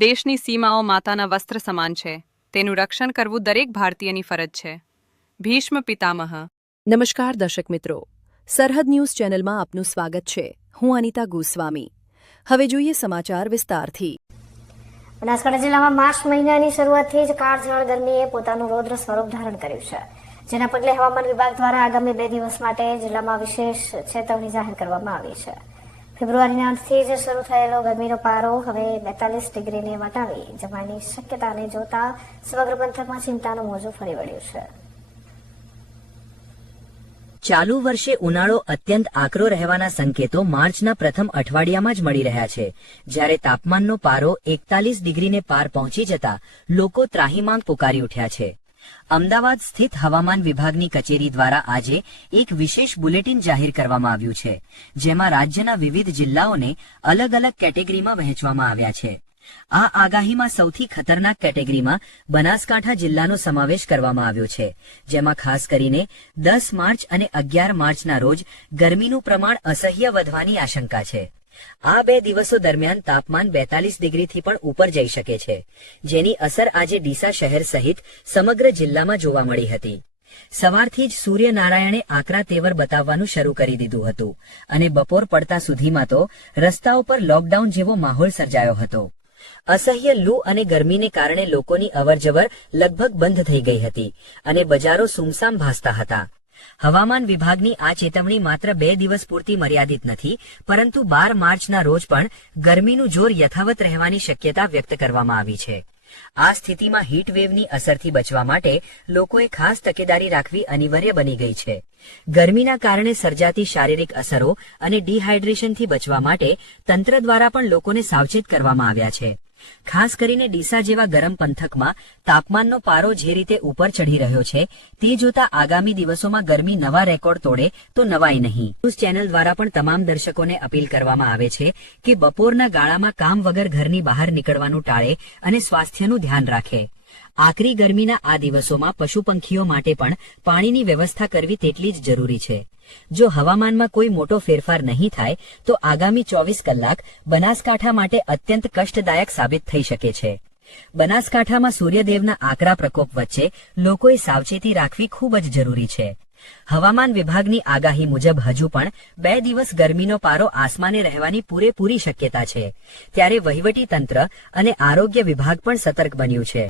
દેશની સીમાઓ માતાના વસ્ત્ર સમાન છે. તેનું રક્ષણ કરવું દરેક ભારતીયની ફરજ છે. ભીષ્મ પિતામહ. નમસ્કાર દર્શક મિત્રો, સરહદ ન્યૂઝ ચેનલમાં આપનું સ્વાગત છે. હું અનિતા ગોસ્વામી. હવે જોઈએ સમાચાર વિસ્તારથી. બનાસકાંઠા જિલ્લામાં માર્ચ મહિનાની શરૂઆતથી જ કાળઝાળ ગરમીએ પોતાનું રૌદ્ર સ્વરૂપ ધારણ કર્યું છે, જેના પગલે હવામાન વિભાગ દ્વારા આગામી 2 દિવસ માટે જિલ્લામાં વિશેષ ચેતવણી જાહેર કરવામાં આવી છે. ફેબ્રુઆરીના અંતથી જ શરૂ થયેલો ગરમીનો પારો હવે 42 ડિગ્રીને વટાવી જવાની શક્યતાને જોતા સમગ્ર પંથકમાં ચિંતાનું મોજું ફરી વળ્યું છે. ચાલુ વર્ષે ઉનાળો અત્યંત આકરો રહેવાના સંકેતો માર્ચના પ્રથમ અઠવાડિયામાં જ મળી રહ્યા છે, જ્યારે તાપમાનનો પારો 41 ડિગ્રીને પાર પહોંચી જતા લોકો ત્રાહિમામ પુકારી ઉઠ્યા છે. અમદાવાદ સ્થિત હવામાન વિભાગની કચેરી દ્વારા આજે એક વિશેષ બુલેટિન જાહેર કરવામાં આવ્યું છે, જેમાં રાજ્યના વિવિધ જિલ્લાઓને અલગ અલગ કેટેગરીમાં વહેંચવામાં આવ્યા છે. આ આગાહીમાં સૌથી ખતરનાક કેટેગરીમાં બનાસકાંઠા જિલ્લાનો સમાવેશ કરવામાં આવ્યો છે, જેમાં ખાસ કરીને 10 માર્ચ અને 11 માર્ચના રોજ ગરમીનું પ્રમાણ અસહ્ય વધવાની આશંકા છે. આ 2 દિવસો દરમિયાન તાપમાન 42 ડિગ્રીથી પણ ઉપર જઈ શકે છે, જેની અસર આજે ડીસા શહેર સહિત સમગ્ર જિલ્લામાં જોવા મળી હતી. સવારથી જ સૂર્યનારાયણે આકરા તેવર બતાવવાનું શરૂ કરી દીધું હતું અને બપોર પડતા સુધીમાં તો રસ્તાઓ પર લોકડાઉન જેવો માહોલ સર્જાયો હતો. અસહ્ય લૂ અને ગરમીને કારણે લોકોની અવરજવર લગભગ બંધ થઈ ગઈ હતી અને બજારો સુમસામ ભાસતા હતા. હવામાન વિભાગની આ ચેતવણી માત્ર 2 દિવસ પૂરતી મર્યાદિત નથી, પરંતુ 12 માર્ચના રોજ પણ ગરમીનું જોર યથાવત રહેવાની શક્યતા વ્યક્ત કરવામાં આવી છે. આ સ્થિતિમાં હીટવેવની અસરથી બચવા માટે લોકોએ ખાસ તકેદારી રાખવી અનિવાર્ય બની ગઈ છે. ગરમીના કારણે સર્જાતી શારીરિક અસરો અને ડિહાઇડ્રેશનથી બચવા માટે તંત્ર દ્વારા પણ લોકોને સાવચેત કરવામાં આવ્યા છે. ખાસ કરીને ડીસા જેવા ગરમ પંથકમાં તાપમાનનો પારો જે રીતે ઉપર ચઢી રહ્યો છે, તે જોતા આગામી દિવસોમાં ગરમી નવા રેકોર્ડ તોડે તો નવાઈ નહીં. ન્યૂઝ ચેનલ દ્વારા પણ તમામ દર્શકોને અપીલ કરવામાં આવે છે કે બપોરના ગાળામાં કામ વગર ઘરની બહાર નીકળવાનું ટાળે અને સ્વાસ્થ્યનું ધ્યાન રાખે. આકરી ગરમીના આ દિવસોમાં પશુ પંખીઓ માટે પણ પાણીની વ્યવસ્થા કરવી તેટલી જ જરૂરી છે. જો હવામાનમાં કોઈ મોટો ફેરફાર નહીં થાય તો આગામી 24 કલાક બનાસકાંઠા માટે અત્યંત કષ્ટદાયક સાબિત થઈ શકે છે. બનાસકાંઠામાં સૂર્યદેવના આકરા પ્રકોપ વચ્ચે લોકોએ સાવચેતી રાખવી ખૂબ જ જરૂરી છે. હવામાન વિભાગની આગાહી મુજબ હજુ પણ 2 દિવસ ગરમીનો પારો આસમાને રહેવાની પૂરેપૂરી શક્યતા છે, ત્યારે વહીવટી તંત્ર અને આરોગ્ય વિભાગ પણ સતર્ક બન્યું છે.